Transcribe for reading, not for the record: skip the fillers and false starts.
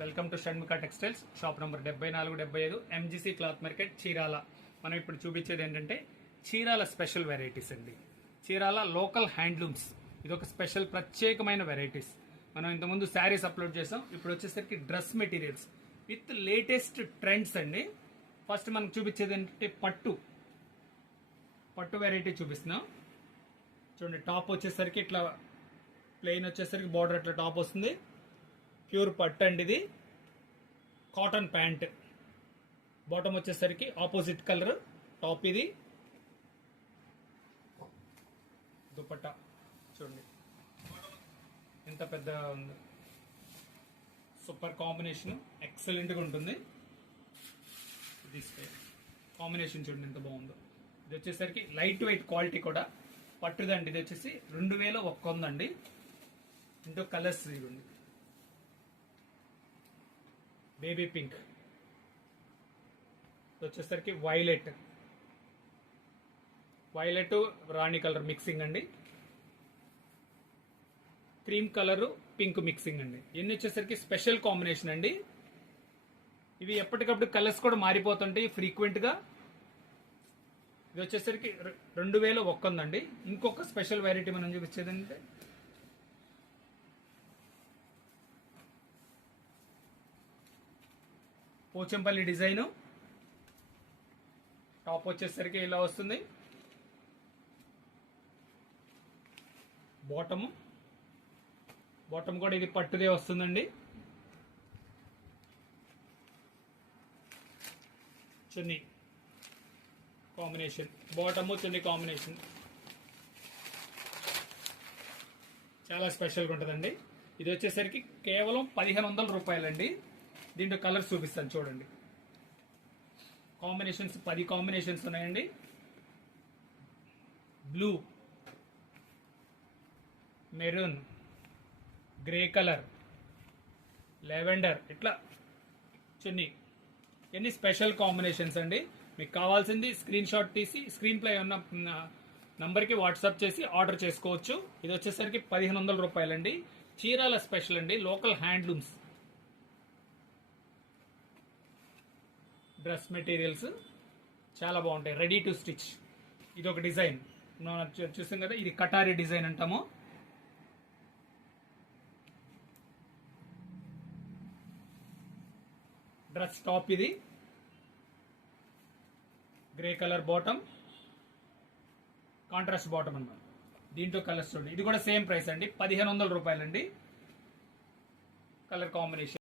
Welcome to Shanmukha textiles shop number 7475 MGC cloth market Chirala. మనం ఇప్పుడు చూపించేది ఏంటంటే చీరాల స్పెషల్ వెరైటీస్ అండి. చీరాల లోకల్ హ్యాండ్లూమ్స్, ఇది ఒక స్పెషల్ ప్రత్యేకమైన వెరైటీస్. మనం ఇంతకుముందు శారీస్ అప్లోడ్ చేసాం, ఇప్పుడు వచ్చేసరికి dress materials with latest trends అండి. ఫస్ట్ మనకు చూపించేది ఏంటంటే పట్టు వెరైటీ చూపిస్తున్నాం. చూడండి, టాప్ వచ్చేసరికి ఇట్లా ప్లెయిన్ వచ్చేసరికి బార్డర్ అట్లా టాప్ వస్తుంది. ప్యూర్ పట్టు అండి, ఇది కాటన్ ప్యాంట్. బాటమ్ వచ్చేసరికి ఆపోజిట్ కలర్ టాప్. ఇది దుపట్టా చూడండి ఎంత పెద్ద ఉంది. సూపర్ కాంబినేషన్, ఎక్సలెంట్గా ఉంటుంది. కాంబినేషన్ చూడండి ఎంత బాగుందో. ఇది వచ్చేసరికి లైట్ వెయిట్ క్వాలిటీ కూడా పట్టుదండి. ఇది వచ్చేసి 2100 అండి. ఇంటో కలర్స్ ఇవ్వండి. బేబీ పింక్, ఇది వచ్చేసరికి వైలెట్ రాణి కలర్ మిక్సింగ్ అండి. క్రీమ్ కలర్ పింక్ మిక్సింగ్ అండి. ఇవన్నీ వచ్చేసరికి స్పెషల్ కాంబినేషన్ అండి. ఇవి ఎప్పటికప్పుడు కలర్స్ కూడా మారిపోతుంటాయి ఫ్రీక్వెంట్ గా. ఇది వచ్చేసరికి 2100 అండి. ఇంకొక స్పెషల్ వెరైటీ మనం చూపించేది అంటే పోచంపల్లి డిజైన్. టాప్ వచ్చేసరికి ఇలా వస్తుంది. బాటమ్ కూడా ఇది పట్టుదే వస్తుందండి. చున్నీ కాంబినేషన్, బాటమ్ చున్నీ కాంబినేషన్ చాలా స్పెషల్గా ఉంటుందండి. ఇది వచ్చేసరికి కేవలం 1500 రూపాయలండి. దీంట్లో కలర్స్ చూపిస్తాను చూడండి. కాంబినేషన్స్ 10 కాంబినేషన్స్ ఉన్నాయండి. Blue, maroon, grey colour, lavender, ఇట్లా చున్నీ. ఎన్ని స్పెషల్ కాంబినేషన్స్ అండి. మీకు కావాల్సింది స్క్రీన్ షాట్ తీసి స్క్రీన్ ప్లే ఉన్న నంబర్కి వాట్సాప్ చేసి ఆర్డర్ చేసుకోవచ్చు. ఇది వచ్చేసరికి 1500 రూపాయలండి. చీరాల స్పెషల్ అండి, లోకల్ హ్యాండ్లూమ్స్ డ్రెస్ మెటీరియల్స్ చాలా బాగుంటాయి. Ready to stitch. ఇది ఒక డిజైన్ చూస్తాం కదా, ఇది కటారీ డిజైన్ అంటాము. డ్రెస్ టాప్, ఇది grey colour bottom, contrast bottom అన్నమాట. దీంట్లో కలర్స్ చూడండి. ఇది కూడా సేమ్ ప్రైస్ అండి, 1500 రూపాయలండి. Colour combination.